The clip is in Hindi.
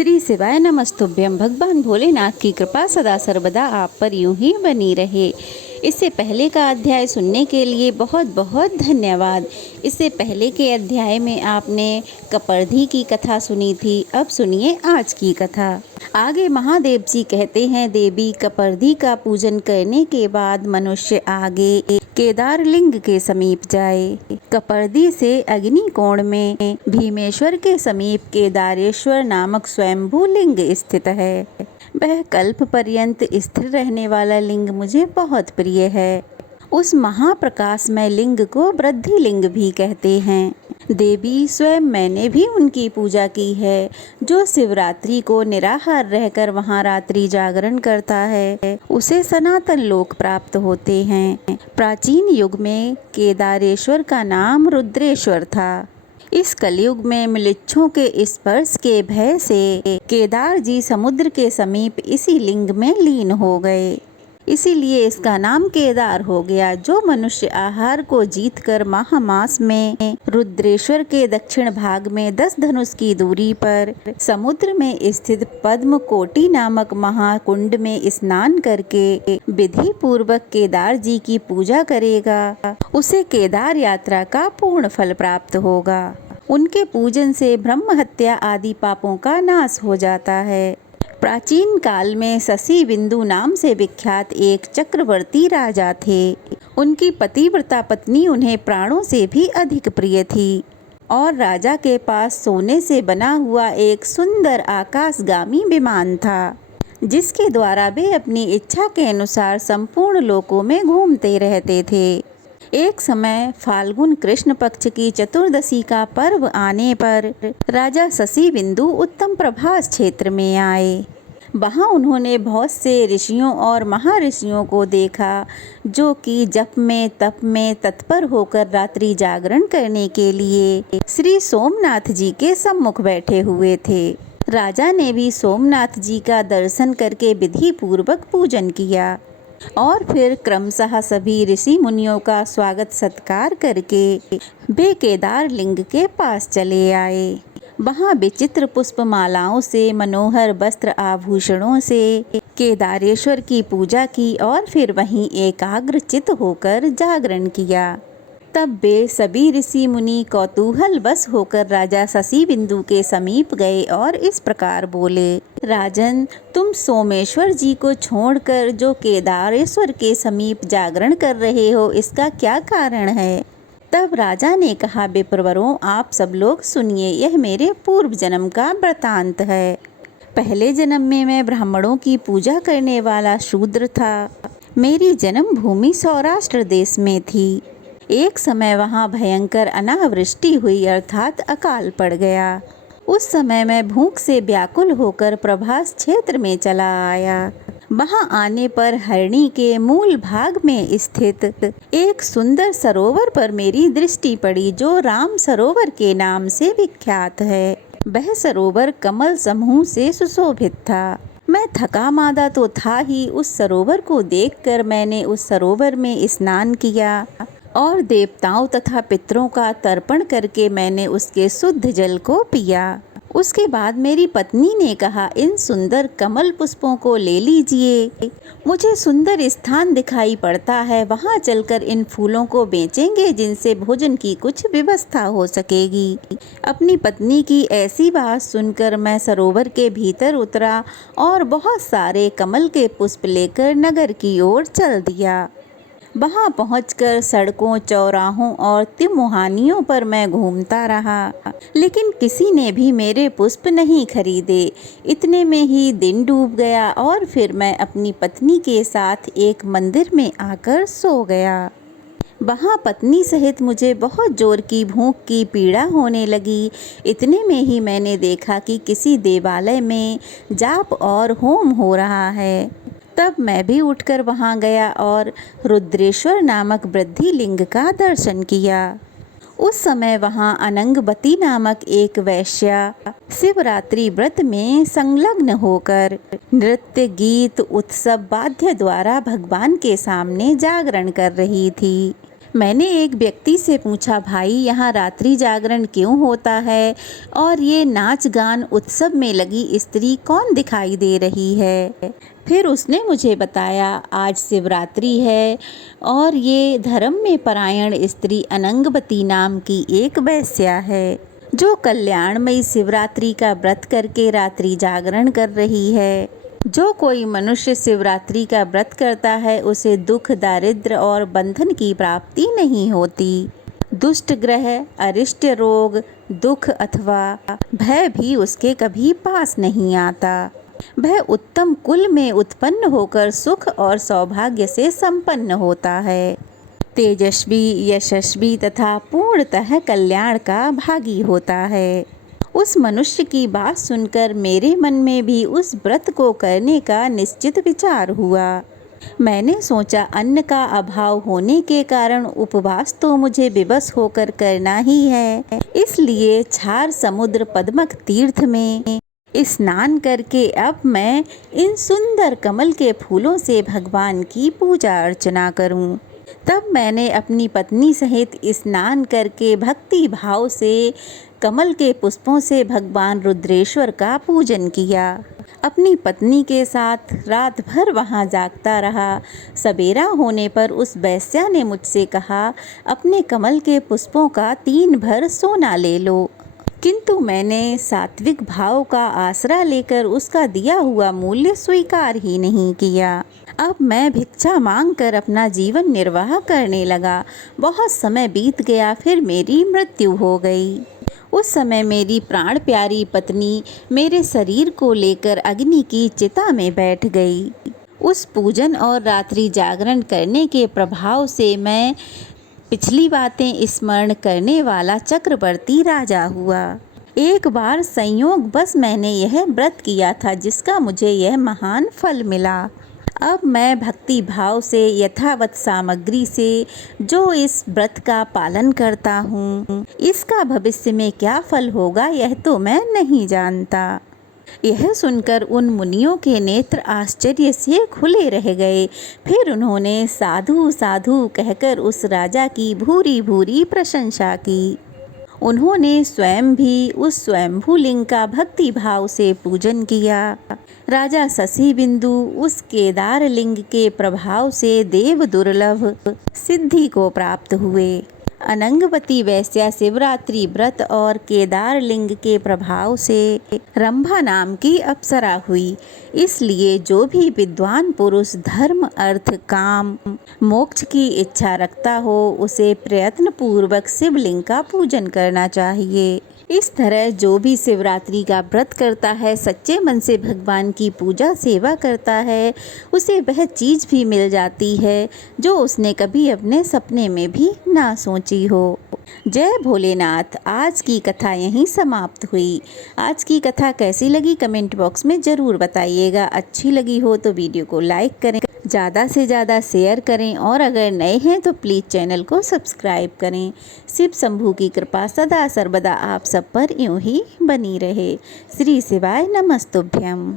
श्री शिवाय नमस्तुभ्यम। भगवान भोलेनाथ की कृपा सदा सर्वदा आप पर यूं ही बनी रहे। इससे पहले का अध्याय सुनने के लिए बहुत बहुत धन्यवाद। इससे पहले के अध्याय में आपने कपर्धी की कथा सुनी थी। अब सुनिए आज की कथा। आगे महादेव जी कहते हैं, देवी कपर्धी का पूजन करने के बाद मनुष्य आगे केदार लिंग के समीप जाए। कपर्दी से अग्निकोण में भीमेश्वर के समीप केदारेश्वर नामक स्वयंभू लिंग स्थित है। वह कल्प पर्यंत स्थिर रहने वाला लिंग मुझे बहुत प्रिय है। उस महाप्रकाशमय लिंग को वृद्धि लिंग भी कहते हैं। देवी स्वयं मैंने भी उनकी पूजा की है। जो शिवरात्रि को निराहार रहकर वहां रात्रि जागरण करता है उसे सनातन लोक प्राप्त होते हैं। प्राचीन युग में केदारेश्वर का नाम रुद्रेश्वर था। इस कलयुग में म्लेच्छों के स्पर्श के भय से केदार जी समुद्र के समीप इसी लिंग में लीन हो गए। इसीलिए इसका नाम केदार हो गया। जो मनुष्य आहार को जीतकर महामास में रुद्रेश्वर के दक्षिण भाग में 10 धनुष की दूरी पर समुद्र में स्थित पद्म कोटि नामक महाकुंड में स्नान करके विधि पूर्वक केदार जी की पूजा करेगा, उसे केदार यात्रा का पूर्ण फल प्राप्त होगा। उनके पूजन से ब्रह्म हत्या आदि पापों का नाश हो जाता है। प्राचीन काल में शशि बिंदु नाम से विख्यात एक चक्रवर्ती राजा थे। उनकी पतिव्रता पत्नी उन्हें प्राणों से भी अधिक प्रिय थी और राजा के पास सोने से बना हुआ एक सुंदर आकाशगामी विमान था, जिसके द्वारा वे अपनी इच्छा के अनुसार संपूर्ण लोकों में घूमते रहते थे। एक समय फाल्गुन कृष्ण पक्ष की चतुर्दशी का पर्व आने पर राजा शशि बिंदु उत्तम प्रभास क्षेत्र में आए। वहां उन्होंने बहुत से ऋषियों और महर्षियों को देखा, जो कि जप में तप में तत्पर होकर रात्रि जागरण करने के लिए श्री सोमनाथ जी के सम्मुख बैठे हुए थे। राजा ने भी सोमनाथ जी का दर्शन करके विधि पूर्वक पूजन किया और फिर क्रमशः सभी ऋषि मुनियों का स्वागत सत्कार करके वे केदार लिंग के पास चले आए। वहां विचित्र पुष्प मालाओं से, मनोहर वस्त्र आभूषणों से केदारेश्वर की पूजा की और फिर वहीं एकाग्रचित होकर जागरण किया। तब वे सभी ऋषि मुनि कौतूहल बस होकर राजा शशि बिंदु के समीप गए और इस प्रकार बोले, राजन, तुम सोमेश्वर जी को छोड़कर जो केदारेश्वर के समीप जागरण कर रहे हो, इसका क्या कारण है? तब राजा ने कहा, विप्रवरों, आप सब लोग सुनिए, यह मेरे पूर्व जन्म का वृतांत है। पहले जन्म में मैं ब्राह्मणों की पूजा करने वाला शूद्र था। मेरी जन्म भूमि सौराष्ट्र देश में थी। एक समय वहां भयंकर अनावृष्टि हुई, अर्थात अकाल पड़ गया। उस समय मैं भूख से व्याकुल होकर प्रभास क्षेत्र में चला आया। वहां आने पर हरणी के मूल भाग में स्थित एक सुंदर सरोवर पर मेरी दृष्टि पड़ी, जो राम सरोवर के नाम से विख्यात है। वह सरोवर कमल समूह से सुशोभित था। मैं थका मादा तो था ही। उस सरोवर को देखकर मैंने उस सरोवर में स्नान किया और देवताओं तथा पितरों का तर्पण करके मैंने उसके शुद्ध जल को पिया। उसके बाद मेरी पत्नी ने कहा, इन सुंदर कमल पुष्पों को ले लीजिए। मुझे सुंदर स्थान दिखाई पड़ता है, वहां चलकर इन फूलों को बेचेंगे, जिनसे भोजन की कुछ व्यवस्था हो सकेगी। अपनी पत्नी की ऐसी बात सुनकर मैं सरोवर के भीतर उतरा और बहुत सारे कमल के पुष्प लेकर नगर की ओर चल दिया। वहां पहुंचकर सड़कों, चौराहों और तिमुहानियों पर मैं घूमता रहा, लेकिन किसी ने भी मेरे पुष्प नहीं खरीदे। इतने में ही दिन डूब गया और फिर मैं अपनी पत्नी के साथ एक मंदिर में आकर सो गया। वहां पत्नी सहित मुझे बहुत जोर की भूख की पीड़ा होने लगी। इतने में ही मैंने देखा कि किसी देवालय में जाप और होम हो रहा है। तब मैं भी उठकर वहां गया और रुद्रेश्वर नामक वृद्धि लिंग का दर्शन किया। उस समय वहां अनंगवती नामक एक वैश्या शिवरात्रि व्रत में संलग्न होकर नृत्य, गीत, उत्सव, वाद्य द्वारा भगवान के सामने जागरण कर रही थी। मैंने एक व्यक्ति से पूछा, भाई यहाँ रात्रि जागरण क्यों होता है और ये नाच गान उत्सव में लगी स्त्री कौन दिखाई दे रही है। फिर उसने मुझे बताया, आज शिवरात्रि है और ये धर्म में परायण स्त्री अनंगवती नाम की एक वैश्या है जो कल्याणमयी शिवरात्रि का व्रत करके रात्रि जागरण कर रही है। जो कोई मनुष्य शिवरात्रि का व्रत करता है उसे दुख, दारिद्र्य और बंधन की प्राप्ति नहीं होती। दुष्ट ग्रह, अरिष्ट रोग, दुख अथवा भय भी उसके कभी पास नहीं आता। वह उत्तम कुल में उत्पन्न होकर सुख और सौभाग्य से संपन्न होता है। तेजस्वी, यशस्वी तथा पूर्णतः कल्याण का भागी होता है। उस मनुष्य की बात सुनकर मेरे मन में भी उस व्रत को करने का निश्चित विचार हुआ। मैंने सोचा, अन्न का अभाव होने के कारण उपवास तो मुझे विवश होकर करना ही है, इसलिए छार समुद्र पद्मक तीर्थ में स्नान करके अब मैं इन सुंदर कमल के फूलों से भगवान की पूजा अर्चना करूं। तब मैंने अपनी पत्नी सहित स्नान करके भक्ति भाव से कमल के पुष्पों से भगवान रुद्रेश्वर का पूजन किया। अपनी पत्नी के साथ रात भर वहाँ जागता रहा। सवेरा होने पर उस वैश्या ने मुझसे कहा, अपने कमल के पुष्पों का 3 भर सोना ले लो। किंतु मैंने सात्विक भाव का आसरा लेकर उसका दिया हुआ मूल्य स्वीकार ही नहीं किया। अब मैं भिक्षा मांगकर अपना जीवन निर्वाह करने लगा। बहुत समय बीत गया, फिर मेरी मृत्यु हो गई। उस समय मेरी प्राण प्यारी पत्नी मेरे शरीर को लेकर अग्नि की चिता में बैठ गई। उस पूजन और रात्रि जागरण करने के प्रभाव से मैं पिछली बातें स्मरण करने वाला चक्रवर्ती राजा हुआ। एक बार संयोग बस मैंने यह व्रत किया था जिसका मुझे यह महान फल मिला। अब मैं भक्ति भाव से यथावत सामग्री से जो इस व्रत का पालन करता हूँ, इसका भविष्य में क्या फल होगा यह तो मैं नहीं जानता। यह सुनकर उन मुनियों के नेत्र आश्चर्य से खुले रह गए। फिर उन्होंने साधु साधु कहकर उस राजा की भूरी भूरी प्रशंसा की। उन्होंने स्वयं भी उस स्वयंभू लिंग का भक्ति भाव से पूजन किया। राजा शशि बिंदु उस केदार लिंग के प्रभाव से देव दुर्लभ सिद्धि को प्राप्त हुए। अनंगवती वैश्या शिवरात्रि व्रत और केदार लिंग के प्रभाव से रंभा नाम की अप्सरा हुई। इसलिए जो भी विद्वान पुरुष धर्म, अर्थ, काम, मोक्ष की इच्छा रखता हो उसे प्रयत्न पूर्वक शिवलिंग का पूजन करना चाहिए। इस तरह जो भी शिवरात्रि का व्रत करता है, सच्चे मन से भगवान की पूजा सेवा करता है, उसे वह चीज़ भी मिल जाती है जो उसने कभी अपने सपने में भी ना सोची हो। जय भोलेनाथ। आज की कथा यहीं समाप्त हुई। आज की कथा कैसी लगी कमेंट बॉक्स में ज़रूर बताइएगा। अच्छी लगी हो तो वीडियो को लाइक करें, ज़्यादा से ज़्यादा शेयर करें और अगर नए हैं तो प्लीज़ चैनल को सब्सक्राइब करें। शिव शंभू की कृपा सदा सर्वदा आप सब पर यूं ही बनी रहे। श्री शिवाय नमस्तुभ्यम।